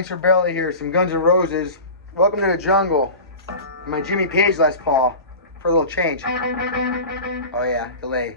Sorbelli here, some Guns N' Roses. Welcome to the jungle. My Jimmy Page Les Paul for a little change. Oh yeah, delay.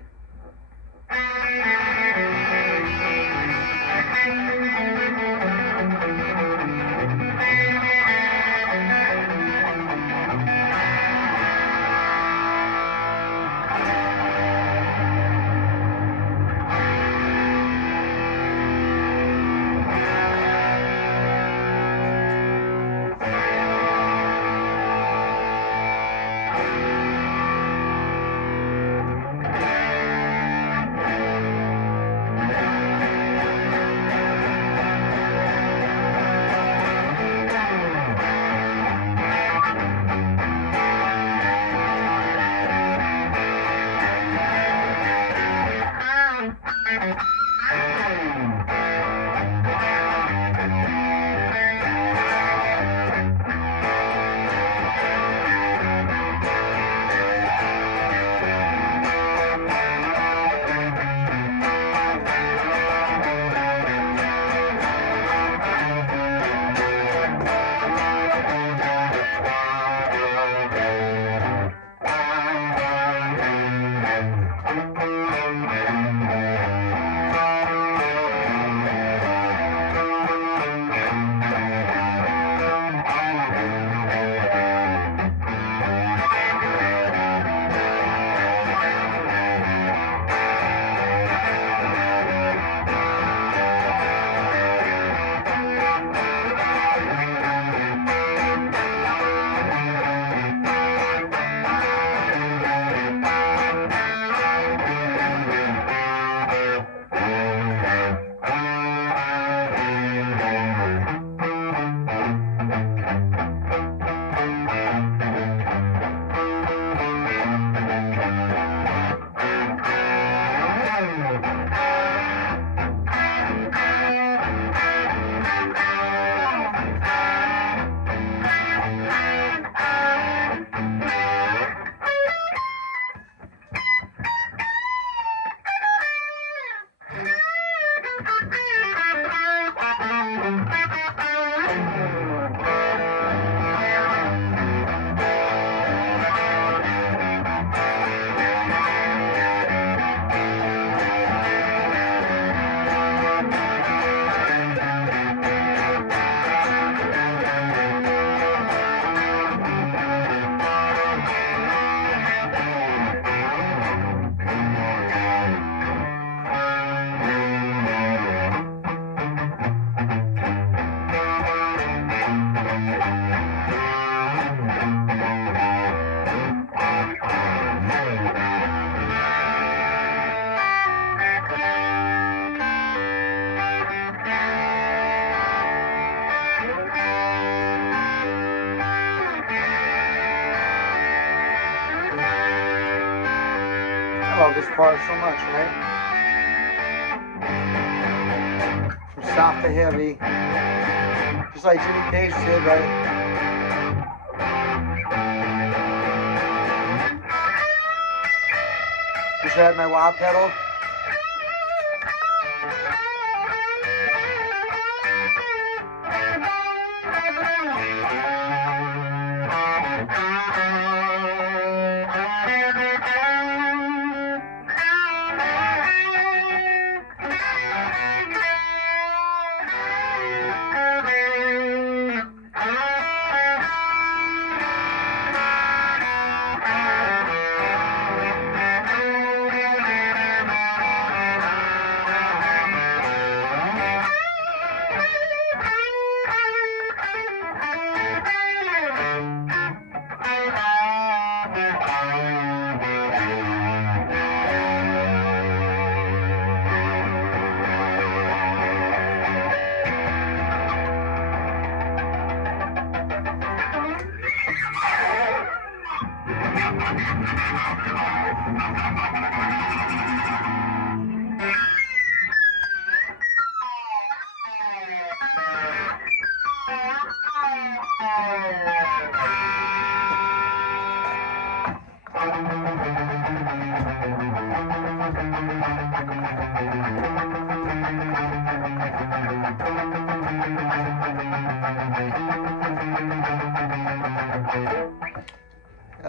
I love this part so much, right? From soft to heavy. Just like Jimmy Page did, right? Just had my wah pedal.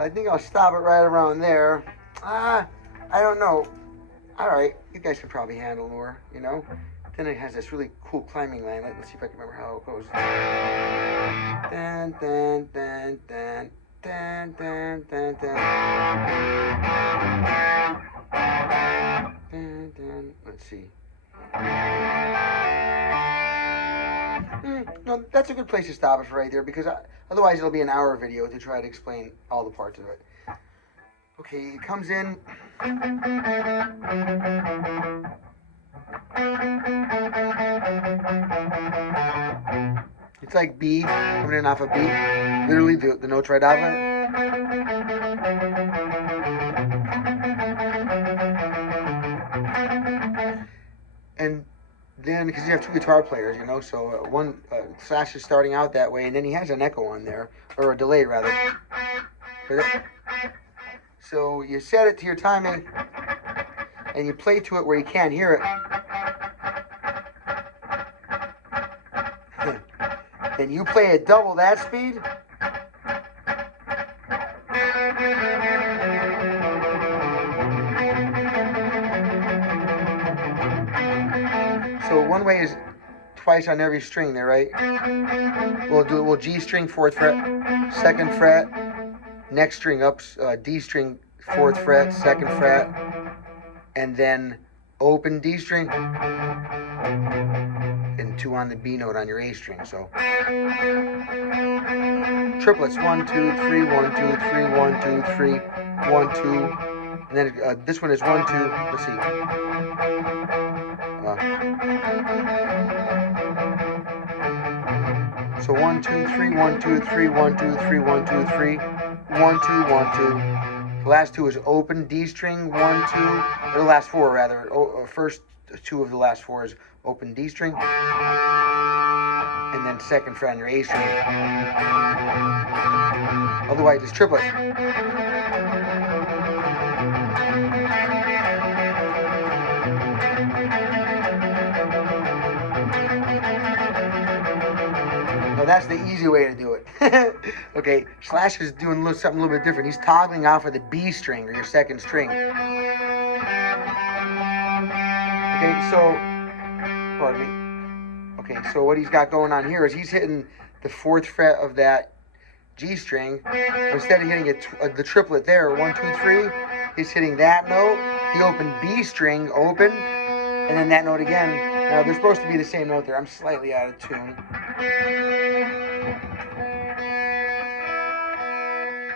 I think I'll stop it right around there. I don't know. All right, you guys can probably handle more, you know. Then it has this really cool climbing line. Let's see if I can remember how it goes. Dun, dun, dun, dun, dun, dun, dun, dun. Dun, dun. Let's see. No, that's a good place to stop it for right there, because otherwise it'll be an hour video to try to explain all the parts of it. Okay, it comes in. It's like B, coming in off of B. Literally the notes right off of it. And then, because you have two guitar players, you know, so one Slash is starting out that way, and then he has an echo on there, or a delay rather. So you set it to your timing, and you play to it where you can't hear it. Then you play at double that speed. So one way is twice on every string there, right? We'll G string, 4th fret, 2nd fret, next string up, D string, 4th fret, 2nd fret, and then open D string, and 2 on the B note on your A string. So triplets, 1, 2, 3, 1, 2, 3, 1, 2, 3, 1, 2, and then this one is 1, 2. Let's see. So 1, 2, 3, 1, 2, 3, 1, 2, 3, 1, 2, 3, 1, 2, 1, 2. The last 2 is open D string, 1, 2, or the last 4 rather. First 2 of the last 4 is open D string, and then 2nd fret on your A string. Otherwise it's triplet. That's the easy way to do it. Okay, Slash is doing something a little bit different. He's toggling off of the B string, or your 2nd string. Okay, so, pardon me. Okay, so what he's got going on here is he's hitting the 4th fret of that G string. Instead of hitting the triplet there, 1, 2, 3, he's hitting that note. He opened B string, open, and then that note again. Now, they're supposed to be the same note there. I'm slightly out of tune.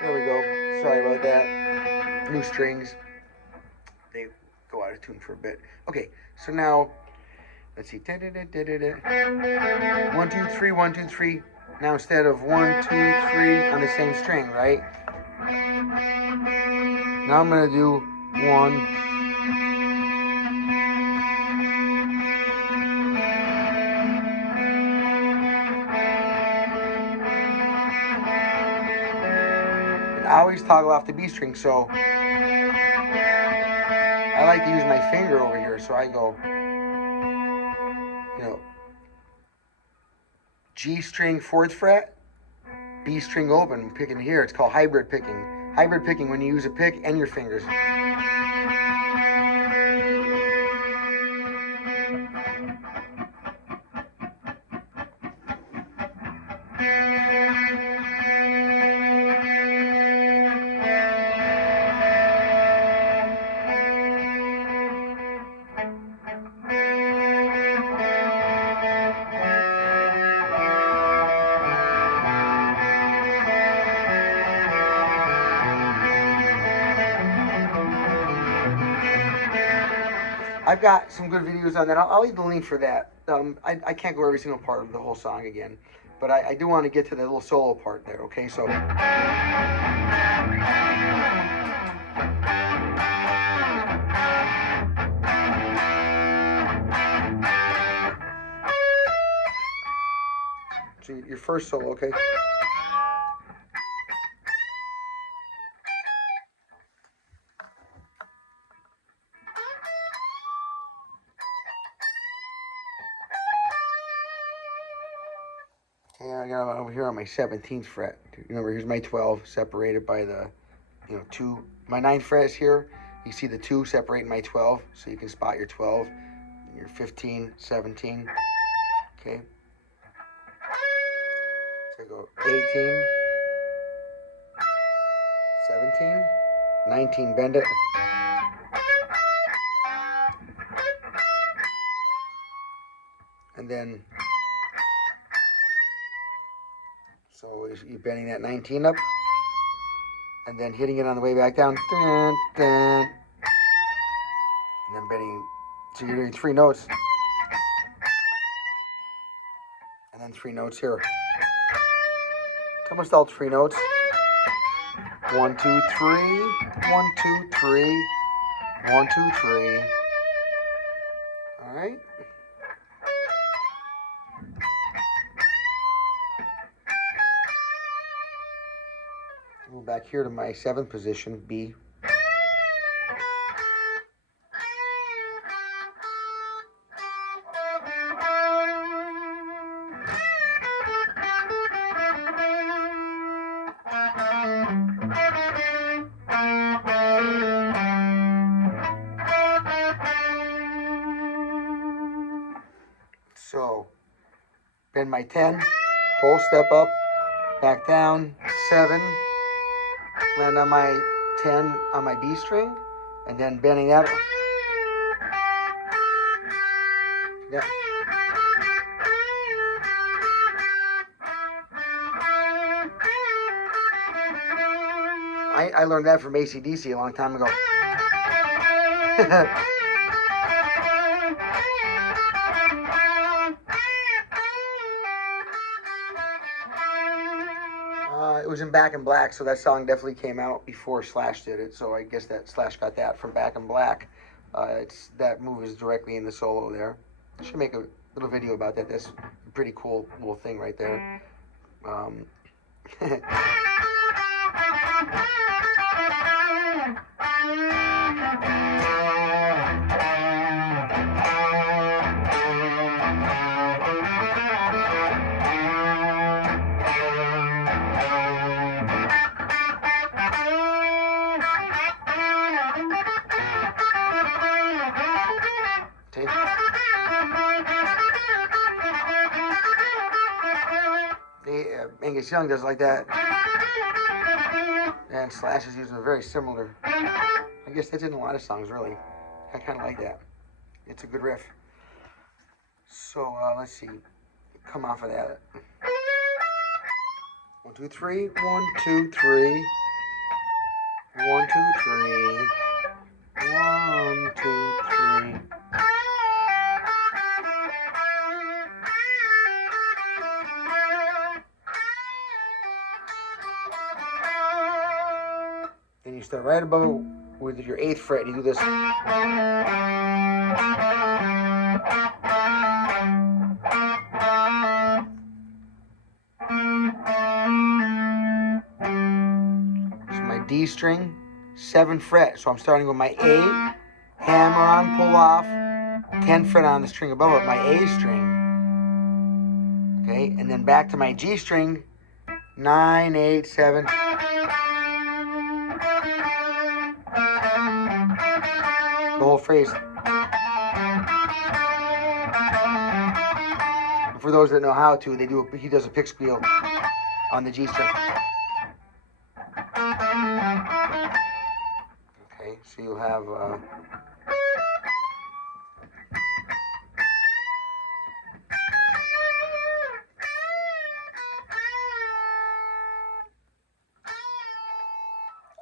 There we go. Sorry about that. New strings. They go out of tune for a bit. Okay, so now, let's see. 1, 2, 3, 1, 2, 3. Now instead of 1, 2, 3 on the same string, right? Now I'm going to do 1. I always toggle off the B string, so I like to use my finger over here, so I go, you know, G string, 4th fret, B string open, picking here. It's called hybrid picking. Hybrid picking when you use a pick and your fingers. I've got some good videos on that. I'll leave the link for that. I can't go every single part of the whole song again, but I do want to get to the little solo part there, okay? So. So your first solo, okay? Okay, I got over here on my 17th fret. Remember, here's my 12 separated by the you know, 2. My 9th fret is here. You see the 2 separating my 12, so you can spot your 12, your 15, 17. Okay. So I go 18, 17, 19, bend it. And then, so you're bending that 19 up, and then hitting it on the way back down, dun, dun, and then bending, so you're doing 3 notes, and then 3 notes here. It's almost all 3 notes. 1, 2, 3, 1, 2, 3, 1, 2, 3. All right. Go back here to my 7th position, B. So, bend my 10, whole step up, back down, 7, land on my 10 on my B string, and then bending that. Yeah. I learned that from AC/DC a long time ago. It was in Back in Black, so that song definitely came out before Slash did it. So I guess that Slash got that from Back in Black. That move is directly in the solo there. I should make a little video about that. That's a pretty cool little thing right there. Angus Young does like that, and Slash is using a very similar. I guess that's in a lot of songs, really. I kind of like that. It's a good riff. So let's see. Come off of that. 1, 2, 3. 1, 2, 3. 1, 2, 3. 1, 2, 3. Then you start right above it with your 8th fret. You do this. So my D string, 7th fret. So I'm starting with my A, hammer on, pull off, 10th fret on the string above it, my A string. Okay, and then back to my G string, 9, 8, 7. The whole phrase. And for those that know how to, he does a pick squeal on the G string. Okay, so you'll have I'm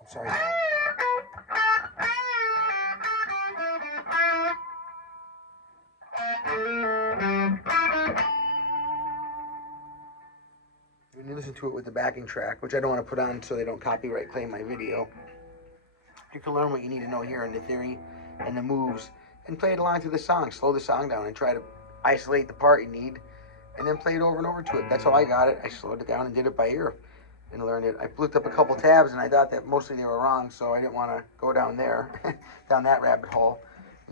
sorry. When you listen to it with the backing track, which I don't want to put on so they don't copyright claim my video, you can learn what you need to know here in the theory and the moves and play it along to the song. Slow the song down and try to isolate the part you need and then play it over and over to it. That's how I got it. I slowed it down and did it by ear and learned it. I looked up a couple tabs and I thought that mostly they were wrong, so I didn't want to go down there, down that rabbit hole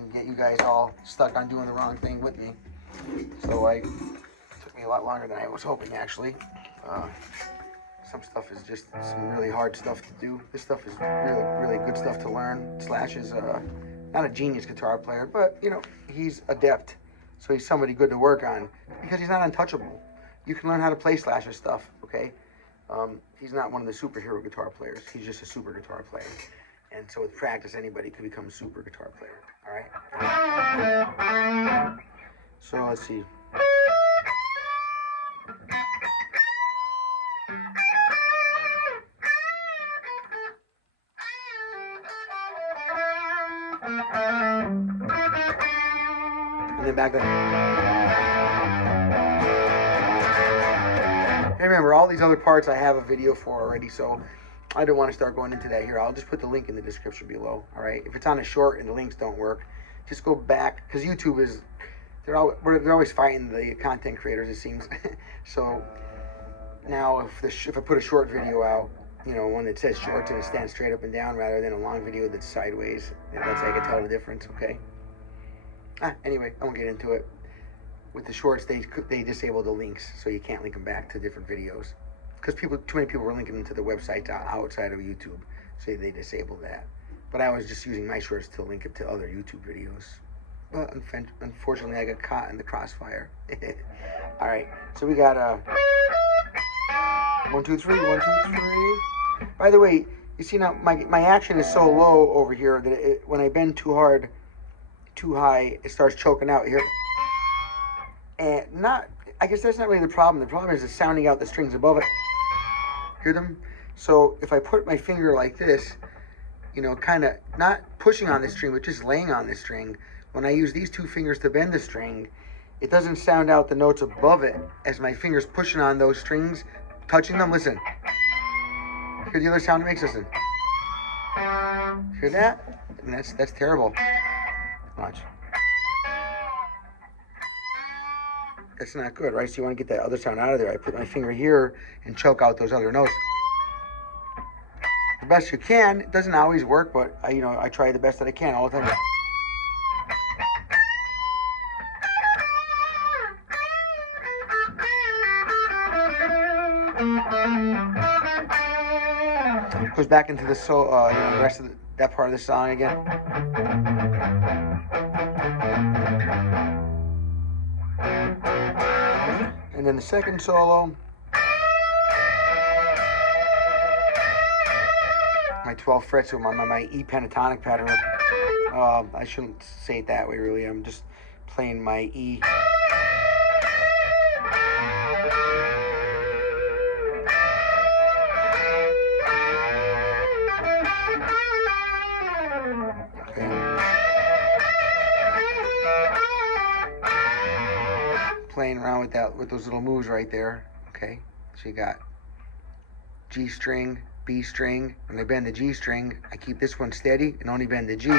and get you guys all stuck on doing the wrong thing with me. So it took me a lot longer than I was hoping, actually. Some stuff is just some really hard stuff to do. This stuff is really, really good stuff to learn. Slash is not a genius guitar player, but you know, he's adept. So he's somebody good to work on because he's not untouchable. You can learn how to play Slash's stuff, okay? He's not one of the superhero guitar players. He's just a super guitar player. And so with practice, anybody could become a super guitar player, all right? So let's see. And then back there. Hey, remember, all these other parts I have a video for already, so I don't want to start going into that here. I'll just put the link in the description below, all right? If it's on a short and the links don't work, just go back, because YouTube is, they're always fighting the content creators, it seems. So now if I put a short video out, you know, one that says shorts and it stands straight up and down rather than a long video that's sideways, that's how I can tell the difference, okay? Anyway, I won't get into it. With the shorts, they disable the links, so you can't link them back to different videos. Because too many people were linking them to the websites outside of YouTube, so they disabled that. But I was just using my shorts to link it to other YouTube videos. But unfortunately, I got caught in the crossfire. All right, so we got 1, 2, 3, 1, 2, 3. By the way, you see now my action is so low over here that when I bend too hard, too high, it starts choking out here. And I guess that's not really the problem. The problem is it's sounding out the strings above it. Hear them? So if I put my finger like this, you know, kind of not pushing on the string, but just laying on the string, when I use these two fingers to bend the string, it doesn't sound out the notes above it as my fingers pushing on those strings, touching them. Listen. Hear the other sound it makes? Listen. Hear that? And that's terrible. Watch. That's not good, right? So you want to get that other sound out of there. I put my finger here and choke out those other notes. The best you can. It doesn't always work, but I try the best that I can all the time. Goes back into the the rest of that part of the song again. And then the second solo, my 12th fret, so my E pentatonic pattern. I shouldn't say it that way, really. I'm just playing my E. Playing around with those little moves right there. Okay, so you got G string, B string. When I bend the G string, I keep this one steady and only bend the G.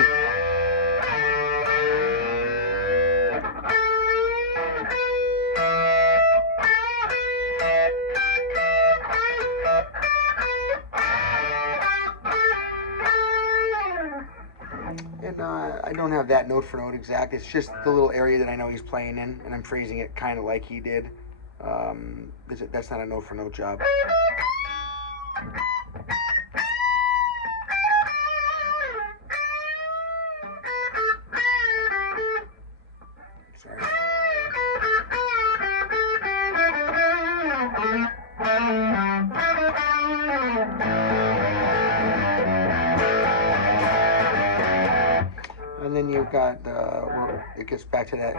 And I don't have that note for note exact. It's just the little area that I know he's playing in, and I'm phrasing it kind of like he did. That's not a note for note job. Sorry. And then you've got it gets back to that.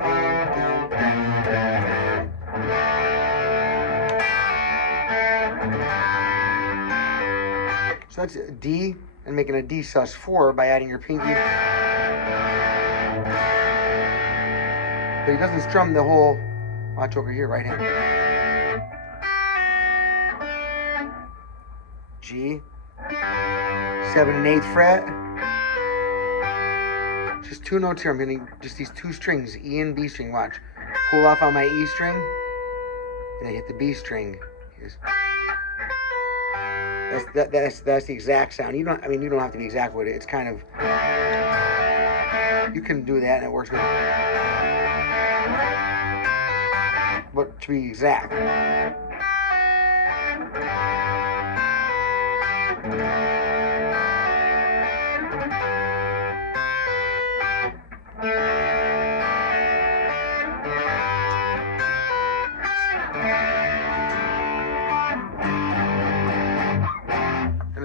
So that's a D, and making a D sus4 by adding your pinky. But he doesn't strum the whole. Watch over here, right hand. G, 7 and 8th fret. Just two notes here. I'm hitting just these two strings, E and B string. Watch. Pull off on my E string, and I hit the B string. That's the exact sound. You don't have to be exact with it. It's kind of, you can do that and it works good. But to be exact. And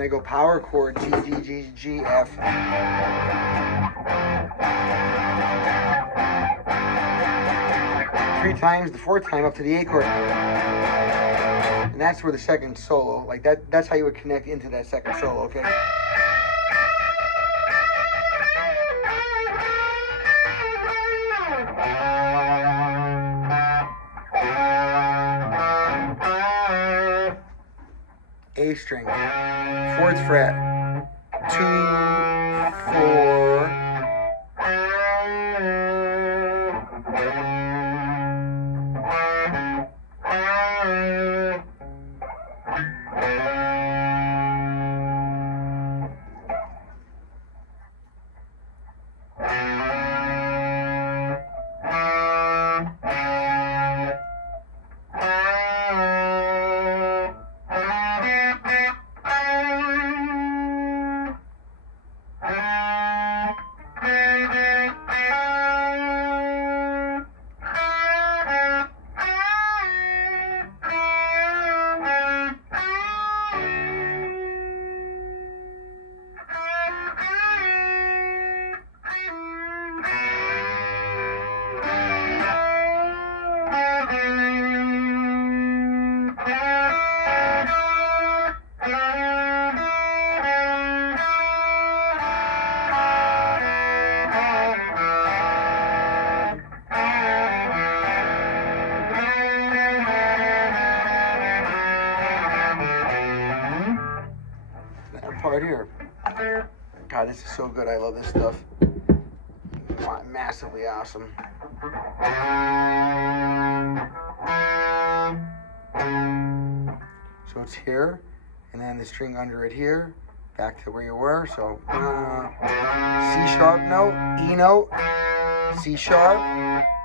I go power chord, G, G, G, G, F. 3 times, the 4th time up to the A chord. And that's where the second solo, like that's how you would connect into that second solo, okay? A string, 4th fret, 2, 4, part here. God, this is so good. I love this stuff. Massively awesome. So it's here, and then the string under it here, back to where you were. So C sharp note, E note, C sharp,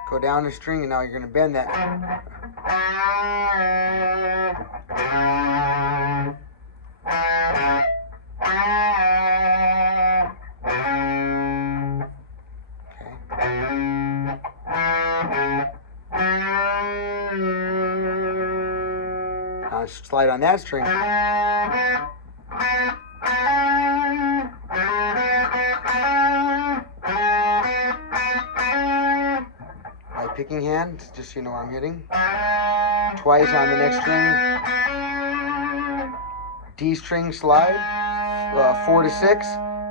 go down the string, and now you're going to bend that. Now slide on that string. My picking hand, just so you know where I'm hitting. Twice on the next string. D string slide, 4 to 6.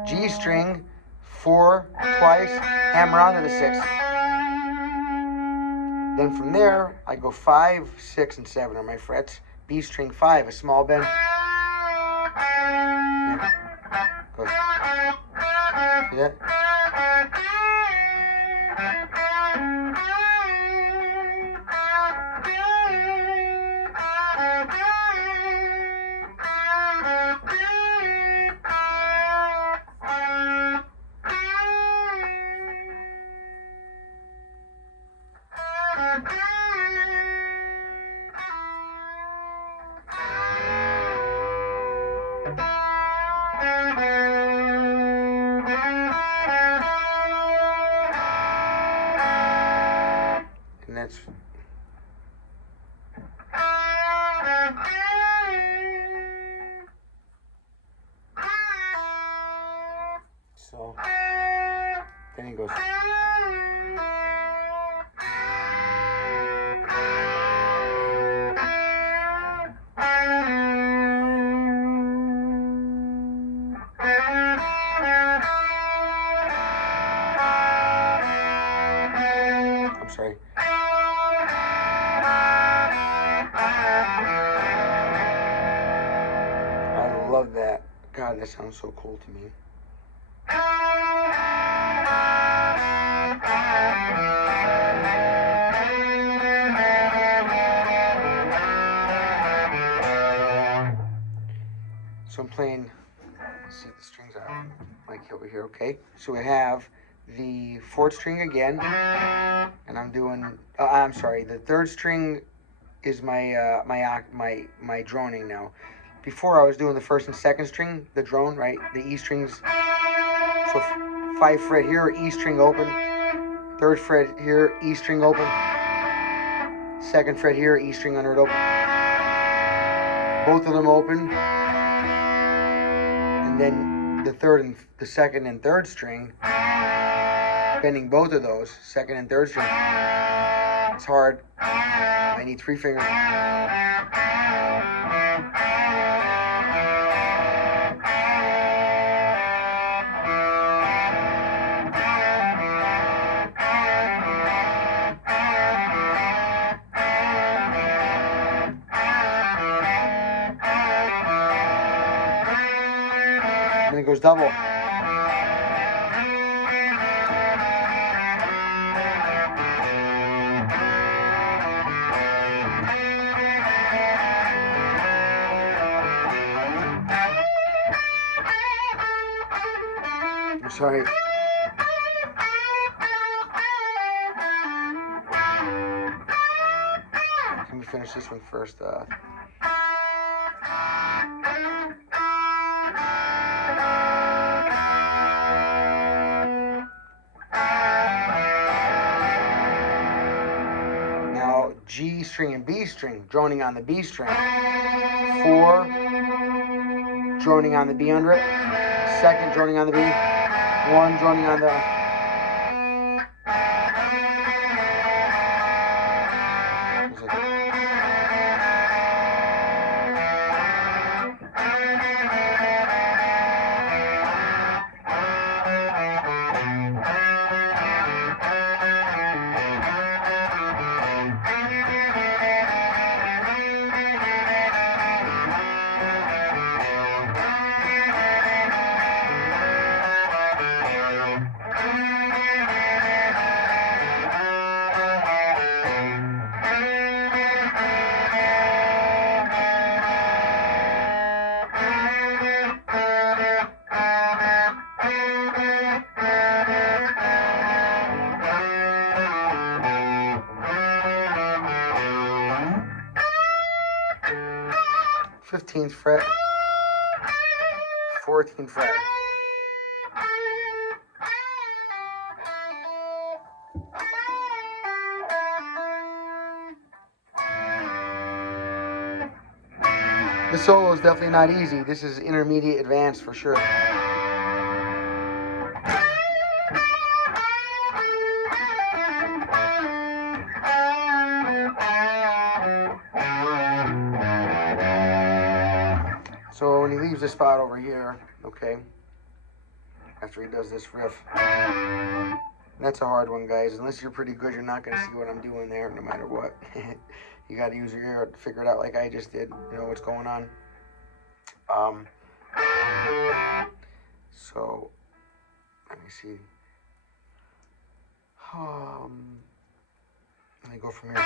G string, 4 twice, hammer onto the 6. Then from there, I go 5, 6, and 7 are my frets. B string 5, a small bend. Yeah. Goes. See that? And that's so then he goes. I'm sorry. I love that. God, that sounds so cool to me. So I'm playing, let's see, the strings are like over here, okay? So we have the 4th string again, and I'm doing, I'm sorry, the 3rd string is my droning now, before I was doing the first and second string, the drone, right? The E strings. So 5 fret here, E string open. 3rd fret here, E string open. 2nd fret here, E string under it open. Both of them open. And then the 2nd and 3rd string, bending both of those, 2nd and 3rd string. It's hard. I need 3 fingers. Then it goes double. I'm sorry. Let me finish this one first. Now G string and B string, droning on the B string. 4, droning on the B under it. 2nd, droning on the B. 1, droning on the... th fret, 14th fret. This solo is definitely not easy. This is intermediate advanced for sure. So when he leaves this spot over here, okay, after he does this riff, that's a hard one, guys. Unless you're pretty good, you're not going to see what I'm doing there, no matter what. You got to use your ear to figure it out like I just did. You know what's going on. So, let me see. Let me go from here.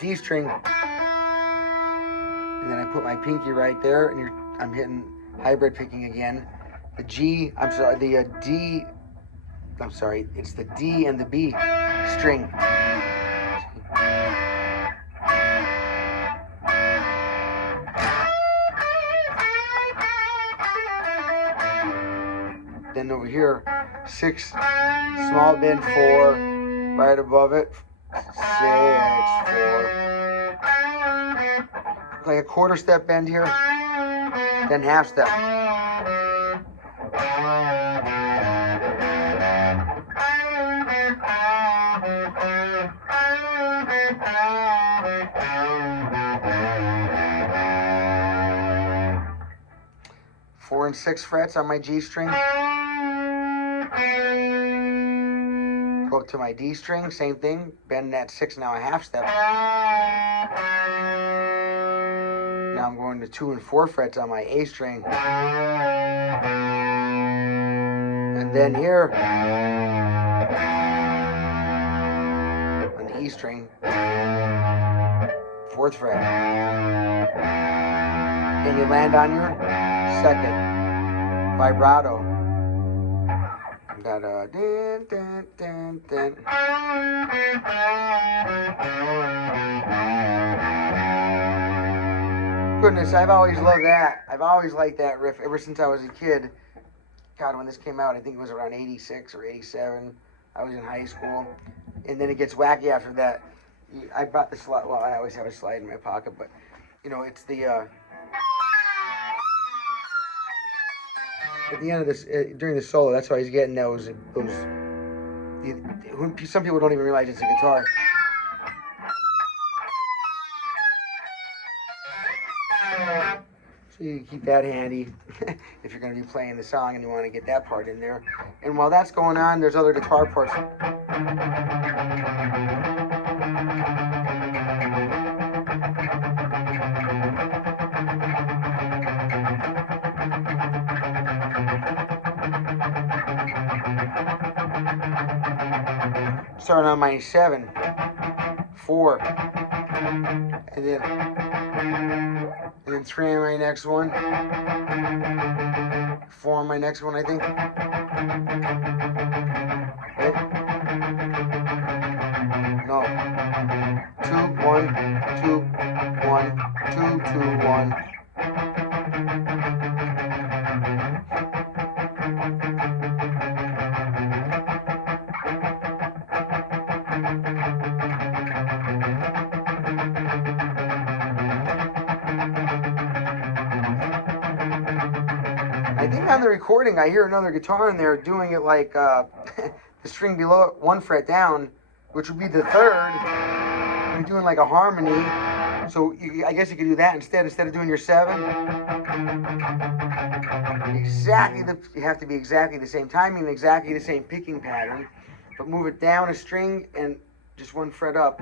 D string, and then I put my pinky right there, and I'm hitting hybrid picking again. The G, I'm sorry, the D, I'm sorry, it's the D and the B string. Then over here, 6, small bend 4, right above it. 6, 4. Like a quarter step bend here, then half step. Four and 6 frets on my G string. Go up to my D string, same thing. Bend that 6, now a half step. Now I'm going to 2 and 4 frets on my A string. And then here, string, 4th fret, and you land on your 2nd vibrato. Got a dun, dun, dun, dun. Goodness, I've always loved that. I've always liked that riff ever since I was a kid. God, when this came out, I think it was around 86 or 87. I was in high school. And then it gets wacky after that. I brought the slide. Well, I always have a slide in my pocket, but, you know, it's the... at the end of this, during the solo, that's why he's getting those. Some people don't even realize it's a guitar. So you keep that handy if you're going to be playing the song and you want to get that part in there. And while that's going on, there's other guitar parts. Starting on my 7, 4, and then 3 on my next one, 4 on my next one, I think. Okay. No. 2, 1, 2, 1, 2, 2, 1. I think on the recording I hear another guitar in there doing it like the string below it, 1 fret down, which would be the 3rd. You're doing like a harmony. So I guess you could do that instead of doing your 7. You have to be exactly the same timing, exactly the same picking pattern, but move it down a string and just 1 fret up.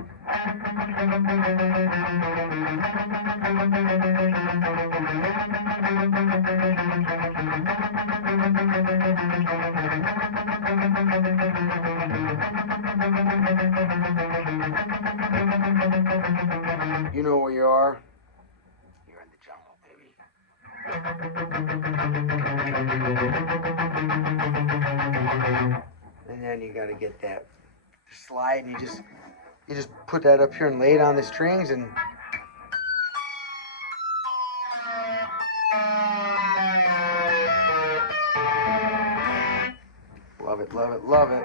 You know where you are. You're in the jungle, baby. And then you gotta get that slide, and you just put that up here and lay it on the strings, and love it, love it, love it.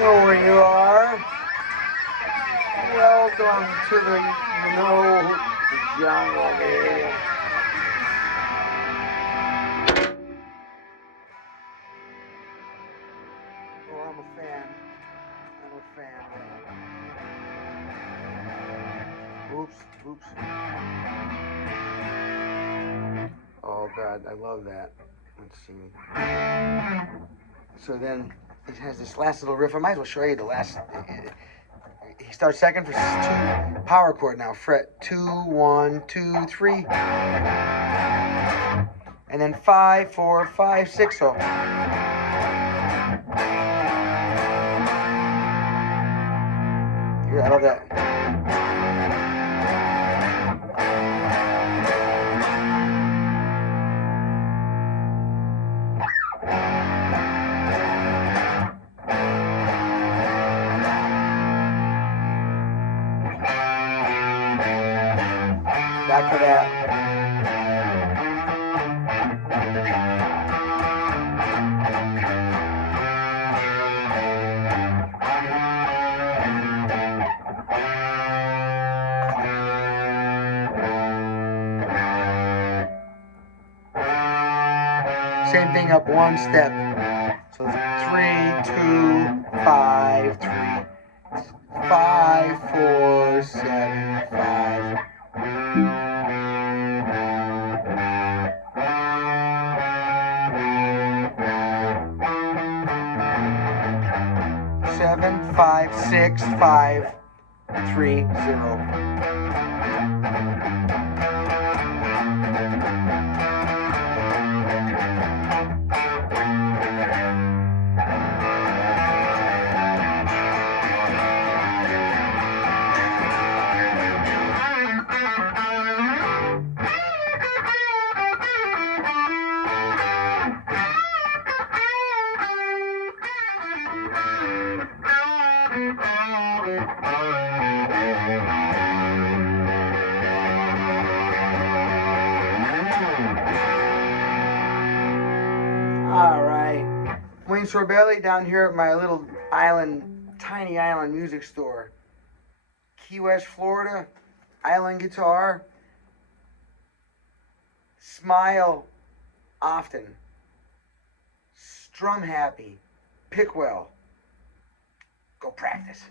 Know where you are. Welcome to the jungle, baby. Oh, I'm a fan. Oops. Oh God, I love that. Let's see. So then it has this last little riff. I might as well show you the last. He starts 2nd for 2 power chord now. Fret 2, 1, 2, 3, and then 5, 4, 5, 6. So I love that. off of that. Same thing up one step. So 3, 2, 5, 3, 5, 4, 7, 5. 7, 5, 6, 5, 3, 0. Alright, Wayne Sorbelli down here at my little tiny island music store. Key West, Florida, island guitar. Smile often. Strum happy. Pick well. Go practice.